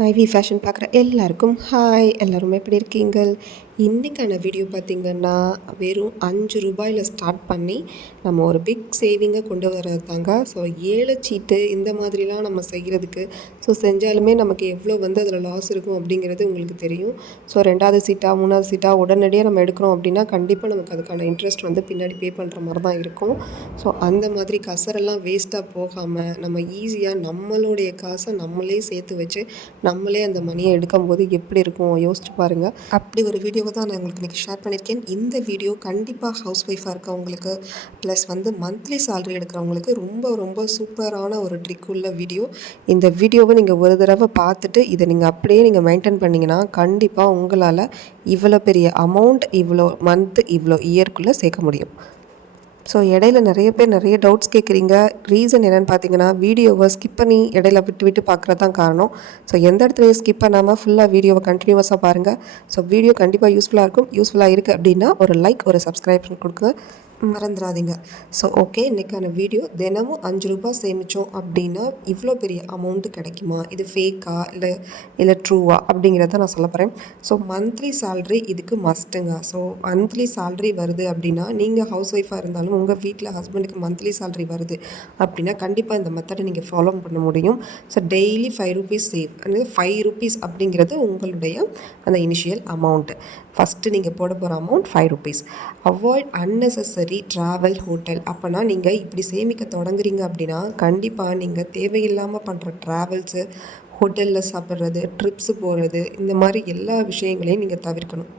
மைவி ஃபேஷன் பார்க்குற எல்லாருக்கும் ஹாய். எல்லோரும் எப்படி இருக்கீங்க? இன்றைக்கான வீடியோ பார்த்திங்கன்னா வெறும் ரூ. 5 ஸ்டார்ட் பண்ணி நம்ம ஒரு பிக் சேவிங்கை கொண்டு வர்றது தாங்க. ஸோ ஏழை சீட்டு இந்த மாதிரிலாம் நம்ம செய்கிறதுக்கு செஞ்சாலுமே நமக்கு எவ்வளோ அதில் லாஸ் இருக்கும் அப்படிங்கிறது உங்களுக்கு தெரியும். ஸோ 2வது சீட்டா 3வது சீட்டா உடனடியாக நம்ம எடுக்கிறோம் அப்படின்னா கண்டிப்பாக நமக்கு அதுக்கான இன்ட்ரெஸ்ட் பின்னாடி பே பண்ணுற மாதிரி தான் இருக்கும். ஸோ அந்த மாதிரி கசரெல்லாம் வேஸ்ட்டாக போகாமல் நம்ம ஈஸியாக நம்மளுடைய காசை நம்மளே சேர்த்து வச்சு நம்மளே அந்த மணியை எடுக்கும்போது எப்படி இருக்கும் யோசிச்சு பாருங்கள். அப்படி ஒரு வீடியோவை தான் நான் உங்களுக்கு இன்றைக்கி ஷேர் பண்ணியிருக்கேன். இந்த வீடியோ கண்டிப்பாக ஹவுஸ் ஒய்ஃபாக இருக்கவங்களுக்கு ப்ளஸ் மந்த்லி சேலரி எடுக்கிறவங்களுக்கு ரொம்ப ரொம்ப சூப்பரான ஒரு ட்ரிக் உள்ள வீடியோ. இந்த வீடியோவை நீங்கள் ஒரு தடவை பார்த்துட்டு இதை நீங்கள் அப்படியே நீங்கள் மெயின்டைன் பண்ணிங்கன்னா கண்டிப்பாக உங்களால் இவ்வளோ பெரிய அமௌண்ட் இவ்வளோ மந்த்து இவ்வளோ இயர்க்குள்ளே சேர்க்க முடியும். ஸோ இடையில நிறைய பேர் நிறைய டவுட்ஸ் கேட்குறீங்க. ரீசன் என்னென்னு பார்த்தீங்கன்னா வீடியோவை ஸ்கிப் பண்ணி இடையில விட்டு விட்டு பார்க்குறது தான் காரணம். ஸோ எந்த இடத்துலையும் ஸ்கிப் பண்ணாமல் ஃபுல்லாக வீடியோவை கண்டினியூஸாக பாருங்கள். ஸோ வீடியோ கண்டிப்பாக யூஸ்ஃபுல்லாக இருக்கும். யூஸ்ஃபுல்லாக இருக்குது அப்படின்னா ஒரு லைக் ஒரு சப்ஸ்கிரைப் கொடுங்க, மறந்துடாதீங்க. ஸோ ஓகே, இன்றைக்கான வீடியோ தினமும் ரூ. 5 சேமித்தோம் அப்படின்னா இவ்வளோ பெரிய அமௌண்ட்டு கிடைக்குமா, இது ஃபேக்கா இல்லை ட்ரூவா அப்படிங்கிறத நான் சொல்ல போகிறேன். ஸோ மந்த்லி சேல்ரி இதுக்கு மஸ்ட்டுங்க. ஸோ மந்த்லி சேல்ரி வருது அப்படின்னா நீங்கள் ஹவுஸ் ஒய்ஃபாக இருந்தாலும் உங்கள் வீட்டில் ஹஸ்பண்டுக்கு மந்த்லி சேல்ரி வருது அப்படின்னா கண்டிப்பாக இந்த மெத்தடை நீங்கள் ஃபாலோ பண்ண முடியும். ஸோ டெய்லி ₹5 சேவ், அந்த ₹5 அப்படிங்கிறது உங்களுடைய அந்த இனிஷியல் அமௌண்ட்டு. ஃபஸ்ட்டு நீங்கள் போட போகிற amount ₹5. Avoid unnecessary travel, hotel. அப்போனா நீங்கள் இப்படி சேமிக்க தொடங்குறீங்க அப்படின்னா கண்டிப்பாக நீங்கள் தேவையில்லாமல் பண்ணுற ட்ராவல்ஸு, ஹோட்டலில் சாப்பிட்றது, ட்ரிப்ஸு போகிறது, இந்த மாதிரி எல்லா விஷயங்களையும் நீங்கள் தவிர்க்கணும்.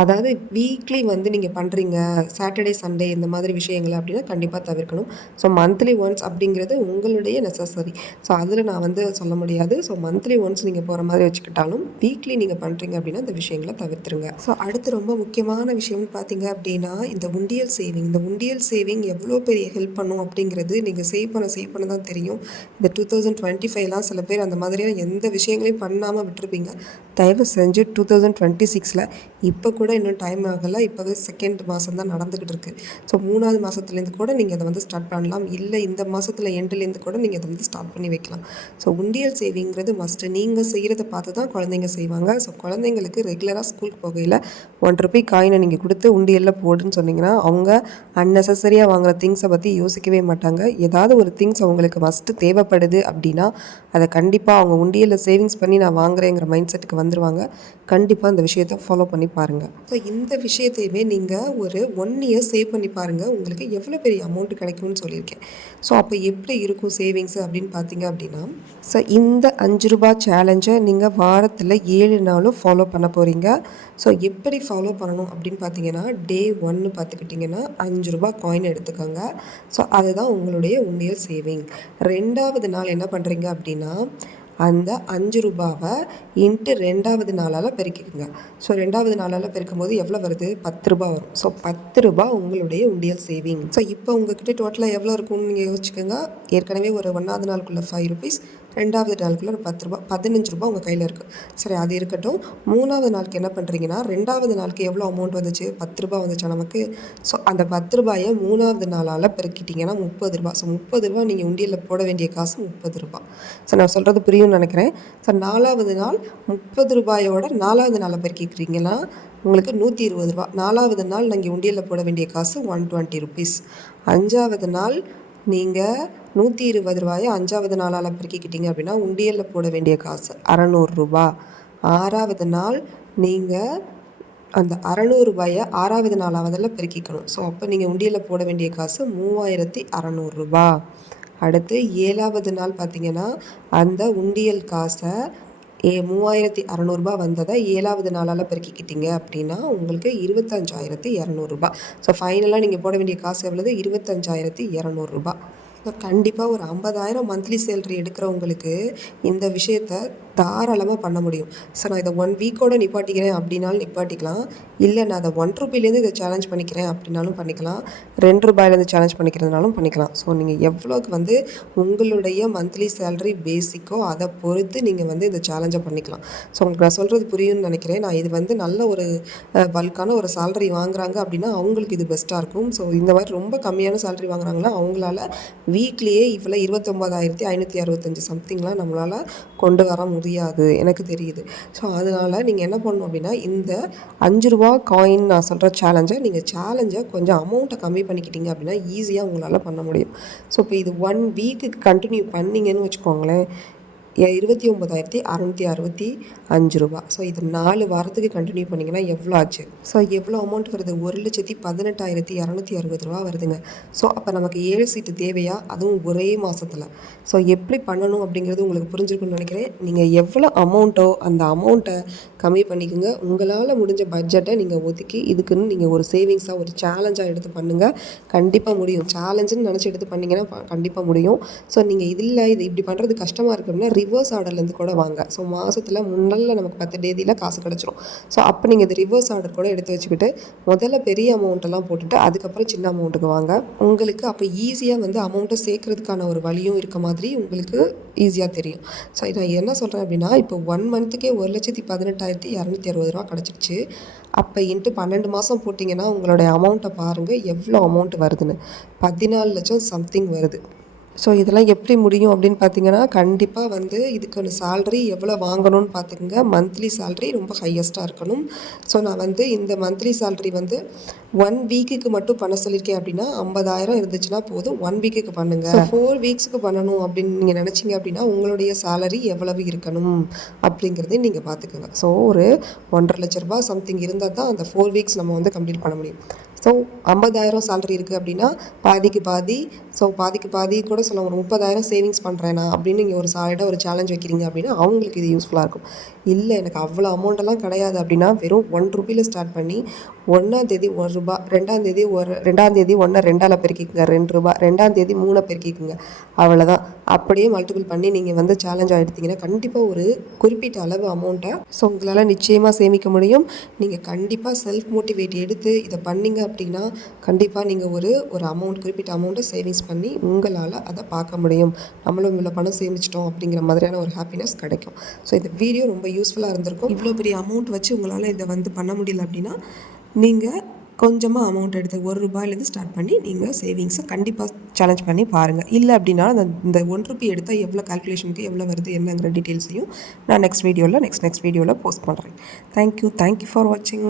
அதாவது வீக்லி நீங்கள் பண்ணுறீங்க, சாட்டர்டே சண்டே இந்த மாதிரி விஷயங்கள் அப்படின்னா கண்டிப்பாக தவிர்க்கணும். ஸோ மந்த்லி ஒன்ஸ் அப்படிங்கிறது உங்களுடைய நெசசரி. ஸோ அதில் நான் சொல்ல முடியாது. ஸோ மந்த்லி ஒன்ஸ் நீங்கள் போகிற மாதிரி வச்சுக்கிட்டாலும் வீக்லி நீங்கள் பண்ணுறீங்க அப்படின்னா இந்த விஷயங்களை தவிர்த்துருங்க. ஸோ அடுத்து ரொம்ப முக்கியமான விஷயம்னு பார்த்தீங்க அப்படின்னா இந்த உண்டியல் சேவிங். இந்த உண்டியல் சேவிங் எவ்வளோ பெரிய ஹெல்ப் பண்ணும் அப்படிங்கிறது நீங்கள் சேவ் பண்ண தான் தெரியும். இந்த 2025லாம் சில பேர் அந்த மாதிரியான எந்த விஷயங்களையும் பண்ணாமல் விட்டுருப்பீங்க. தயவு செஞ்சு 2026ல் இப்போ கூட இன்னும் டைம் ஆகலை. இப்போவே 2nd மாதம் தான் நடந்துக்கிட்டு இருக்குது. ஸோ 3வது மாதத்துலேருந்து கூட நீங்கள் அதை ஸ்டார்ட் பண்ணலாம். இல்லை இந்த மாதத்தில் எண்டுலேருந்து கூட நீங்கள் அதை ஸ்டார்ட் பண்ணி வைக்கலாம். ஸோ உண்டியல் சேவிங்கிறது மஸ்ட்டு. நீங்கள் செய்கிறத பார்த்து தான் குழந்தைங்க செய்வாங்க. ஸோ குழந்தைங்களுக்கு ரெகுலராக ஸ்கூலுக்கு போகையில் ₹1 காயினை நீங்கள் கொடுத்து உண்டியலில் போடுன்னு சொன்னீங்கன்னா அவங்க அன்னெசரியாக வாங்குகிற திங்ஸை பற்றி யோசிக்கவே மாட்டாங்க. ஏதாவது ஒரு திங்ஸ் அவங்களுக்கு மஸ்ட்டு தேவைப்படுது அப்படின்னா அதை கண்டிப்பாக அவங்க உண்டியலில் சேவிங்ஸ் பண்ணி நான் வாங்குறேங்கிற மைண்ட் செட்டுக்கு வந்துடுவாங்க. கண்டிப்பாக இந்த விஷயத்தை ஃபாலோ பண்ணி பாருங்கள். ஸோ இந்த விஷயத்தையுமே நீங்கள் ஒரு 1 இயர் சேவ் பண்ணி பாருங்கள், உங்களுக்கு எவ்வளோ பெரிய அமௌண்ட்டு கிடைக்கும்னு சொல்லியிருக்கேன். ஸோ அப்போ எப்படி இருக்கும் சேவிங்ஸு அப்படின்னு பார்த்தீங்க அப்படின்னா, ஸோ இந்த ₹5 சேலஞ்சை நீங்கள் வாரத்தில் 7 நாளும் ஃபாலோ பண்ண போகிறீங்க. ஸோ எப்படி ஃபாலோ பண்ணணும் அப்படின்னு பார்த்தீங்கன்னா, டே 1 பார்த்துக்கிட்டிங்கன்னா ₹5 காயின் எடுத்துக்கோங்க. ஸோ அதுதான் உங்களுடைய உண்டியல் சேவிங். 2வது நாள் என்ன பண்ணுறீங்க அப்படின்னா அந்த ₹5 இன்ட்டு 2வது நாளால் பெருக்கிடுங்க. ஸோ 2வது நாளால் பெருக்கும்போது எவ்வளோ வருது? ₹10 வரும். ஸோ ₹10 உங்களுடைய உண்டியல் சேவிங். ஸோ இப்போ உங்கள்கிட்ட டோட்டலாக எவ்வளோ இருக்கும்னு நீங்கள் யோசிச்சுக்கோங்க. ஏற்கனவே ஒரு 1வது நாளுக்குள்ளே ₹5, 2வது நாளுக்குள்ளே ஒரு ₹10, ₹15 உங்கள் கையில் இருக்குது. சரி, அது இருக்கட்டும். 3வது நாளுக்கு என்ன பண்ணுறீங்கன்னா 2வது நாளுக்கு எவ்வளோ அமௌண்ட் வந்துச்சு? ₹10 வந்துச்சா நமக்கு? ஸோ அந்த ₹10 3வது நாளால் பெருக்கிட்டிங்கன்னா ₹30. ஸோ ₹30 நீங்கள் உண்டியலில் போட வேண்டிய காசு ₹30. ஸோ நான் சொல்கிறது புரியும்னு நினைக்கிறேன். ஸோ 4வது நாள் ₹30யோட 4வது நாளை பெருக்கிக்கிறீங்கன்னா உங்களுக்கு ₹120. 4வது நாள் நீங்கள் உண்டியலில் போட வேண்டிய காசு ₹120. 5வது நாள் நீங்கள் ₹120 5வது நாளால் பெருக்கிக்கிட்டீங்க அப்படின்னா உண்டியலில் போட வேண்டிய காசு ₹600. 6வது நாள் நீங்கள் அந்த ₹600 6வது நாளாவதில் பெருக்கிக்கணும். ஸோ அப்போ நீங்கள் உண்டியலில் போட வேண்டிய காசு ₹3600. அடுத்து 7வது நாள் பார்த்திங்கன்னா அந்த உண்டியல் காசை ₹3600 வந்ததை 7வது நாளால் பெருக்கிக்கிட்டீங்க அப்படின்னா உங்களுக்கு ₹25,200. ஸோ ஃபைனலாக நீங்கள் போட வேண்டிய காசு எவ்வளவு? ₹25,200. ஸோ கண்டிப்பாக ஒரு 50,000 மந்த்லி சேலரி எடுக்கிறவங்களுக்கு இந்த விஷயத்த தாராளமாக பண்ண முடியும். ஸோ நான் இதை 1 வீக்கோடு நிப்பாட்டிக்கிறேன் அப்படின்னாலும் நிப்பாட்டிக்கலாம். இல்லை நான் அதை ₹1 இதை சேலஞ்ச் பண்ணிக்கிறேன் அப்படின்னாலும் பண்ணிக்கலாம். ₹2 சேலஞ்ச் பண்ணிக்கிறதுனாலும் பண்ணிக்கலாம். ஸோ நீங்கள் எவ்வளோக்கு உங்களுடைய மந்த்லி சேலரி பேசிக்கோ அதை பொறுத்து நீங்கள் இந்த சேலஞ்சை பண்ணிக்கலாம். ஸோ உங்களுக்கு நான் சொல்கிறது புரியும்னு நினைக்கிறேன். நான் இது நல்ல ஒரு பல்கான ஒரு சேலரி வாங்குறாங்க அப்படின்னா அவங்களுக்கு இது பெஸ்ட்டாக இருக்கும். ஸோ இந்த மாதிரி ரொம்ப கம்மியான சேலரி வாங்குறாங்கன்னா அவங்களால வீக்லியே இவ்வளோ 29,565 சம்திங்லாம் நம்மளால் கொண்டு வர முடியாது, எனக்கு தெரியுது. ஸோ அதனால் நீங்கள் என்ன பண்ணணும் அப்படின்னா, இந்த ரூ. 5 காயின் நான் சொல்கிற சேலஞ்சை கொஞ்சம் அமௌண்ட்டை கம்மி பண்ணிக்கிட்டீங்க அப்படின்னா ஈஸியாக உங்களால் பண்ண முடியும். ஸோ இப்போ இது 1 வீக்குக்கு கண்டினியூ பண்ணிங்கன்னு வச்சுக்கோங்களேன், 29,665 ரூபா. ஸோ இது 4 வாரத்துக்கு கண்டினியூ பண்ணிங்கன்னா எவ்வளோ ஆச்சு? ஸோ எவ்வளோ அமௌண்ட் வருது? 1,18,260 ரூபா வருதுங்க. ஸோ அப்போ நமக்கு 7 சீட்டு தேவையா? அதுவும் ஒரே மாதத்தில். ஸோ எப்படி பண்ணணும் அப்படிங்கிறது உங்களுக்கு புரிஞ்சிருக்குன்னு நினைக்கிறேன். நீங்கள் எவ்வளோ அமௌண்ட்டோ அந்த அமௌண்ட்டை கம்மி பண்ணிக்கோங்க. உங்களால் முடிஞ்ச பட்ஜெட்டை நீங்கள் ஒதுக்கி இதுக்குன்னு நீங்கள் ஒரு சேவிங்ஸாக ஒரு சேலஞ்சாக எடுத்து பண்ணுங்கள். கண்டிப்பாக முடியும். சேலஞ்சுன்னு நினச்சி எடுத்து பண்ணிங்கன்னா கண்டிப்பாக முடியும். ஸோ நீங்கள் இது இப்படி பண்ணுறது கஷ்டமாக இருக்குது அப்படின்னா ரிவர்ஸ் ஆர்டர்லேருந்து கூட வாங்க. ஸோ மாதத்தில் முன்னல்ல நமக்கு 10 தேதியில் காசு கிடச்சிரும். ஸோ அப்போ நீங்கள் இது ரிவர்ஸ் ஆர்டர் கூட எடுத்து வச்சுக்கிட்டு முதல்ல பெரிய அமௌண்ட்டெல்லாம் போட்டுட்டு அதுக்கப்புறம் சின்ன அமௌண்ட்டுக்கு வாங்க. உங்களுக்கு அப்போ ஈஸியாக அமௌண்ட்டை சேர்க்கறதுக்கான ஒரு வழியும் இருக்க மாதிரி உங்களுக்கு ஈஸியாக தெரியும். ஸோ நான் என்ன சொல்கிறேன் அப்படின்னா, இப்போ 1 மந்த்துக்கே 1,18,260 ரூபா கிடச்சிருச்சு. அப்போ இன்ட்டு 12 மாதம் போட்டிங்கன்னா உங்களுடைய அமௌண்ட்டை பாருங்கள் எவ்வளோ அமௌண்ட் வருதுன்னு. 14 லட்சம் சம்திங் வருது. ஸோ இதெல்லாம் எப்படி முடியும் அப்படின்னு பார்த்தீங்கன்னா, கண்டிப்பாக இதுக்கான சேலரி எவ்வளோ வாங்கணும்னு பார்த்துக்கங்க. மந்த்லி சேலரி ரொம்ப ஹையஸ்ட்டாக இருக்கணும். ஸோ நான் இந்த மந்த்லி சேலரி 1 வீக்குக்கு மட்டும் பண்ண சொல்லியிருக்கேன் அப்படின்னா 50,000 இருந்துச்சுன்னா போதும். 1 வீக்குக்கு பண்ணுங்கள். 4 வீக்ஸுக்கு பண்ணணும் அப்படின்னு நீங்கள் நினச்சிங்க அப்படின்னா உங்களுடைய சேலரி எவ்வளவு இருக்கணும் அப்படிங்கிறதையும் நீங்கள் பார்த்துக்கோங்க. ஸோ ஒரு 1,50,000 லட்ச சம்திங் இருந்தால் தான் அந்த 4 வீக்ஸ் நம்ம கம்ப்ளீட் பண்ண முடியும். ஸோ 50,000 சேலரி இருக்குது அப்படின்னா பாதிக்கு பாதி, ஸோ பாதிக்கு பாதி கூட சொல்ல ஒரு 30,000 சேவிங்ஸ் பண்ணுறேனா அப்படின்னு நீங்கள் ஒரு சாலிடாக ஒரு சேலஞ்ச் வைக்கிறீங்க அப்படின்னா அவங்களுக்கு இது யூஸ்ஃபுல்லாக இருக்கும். இல்லை எனக்கு அவ்வளோ அமௌண்ட்டெல்லாம் கிடையாது அப்படின்னா வெறும் ₹1 ஸ்டார்ட் பண்ணி 1ஆம் தேதி ₹1, 2ஆம் தேதி 1 2ஆல் பெருக்கிக்குங்க ₹2, 2ஆம் தேதி 3 பெருக்கிக்குங்க. அவ்வளோதான். அப்படியே மல்டிபிள் பண்ணி நீங்கள் சேலஞ்சாக எடுத்திங்கன்னா கண்டிப்பாக ஒரு குறிப்பிட்ட அளவு அமௌண்ட்டை உங்களால் நிச்சயமாக சேமிக்க முடியும். நீங்கள் கண்டிப்பாக செல்ஃப் மோட்டிவேட் எடுத்து இதை பண்ணிங்க அப்படின்னா கண்டிப்பாக நீங்கள் ஒரு குறிப்பிட்ட அமௌண்ட்டை சேவிங்ஸ் பண்ணி உங்களால் அதை பார்க்க முடியும். நம்மளும் இவ்வளோ பணம் சேமிச்சிட்டோம் அப்படிங்கிற மாதிரியான ஒரு ஹாப்பினஸ் கிடைக்கும். ஸோ இந்த வீடியோ ரொம்ப யூஸ்ஃபுல்லாக இருந்திருக்கும். இவ்வளோ பெரிய அமௌண்ட் வச்சு உங்களால் இதை பண்ண முடியல அப்படின்னா நீங்கள் கொஞ்சமாக அமௌண்ட் எடுத்து ₹1 ஸ்டார்ட் பண்ணி நீங்கள் சேவிங்ஸை கண்டிப்பாக சேலஞ்ச் பண்ணி பாருங்கள். இல்லை அப்படின்னா இந்த ₹1 எடுத்தால் எவ்வளோ கால்குலேஷனுக்கு எவ்வளோ வருது என்னங்கிற டீட்டெயில்ஸையும் நான் நெக்ஸ்ட் வீடியோவில் போஸ்ட் பண்ணுறேன். தேங்க்யூ ஃபார் வாட்சிங்.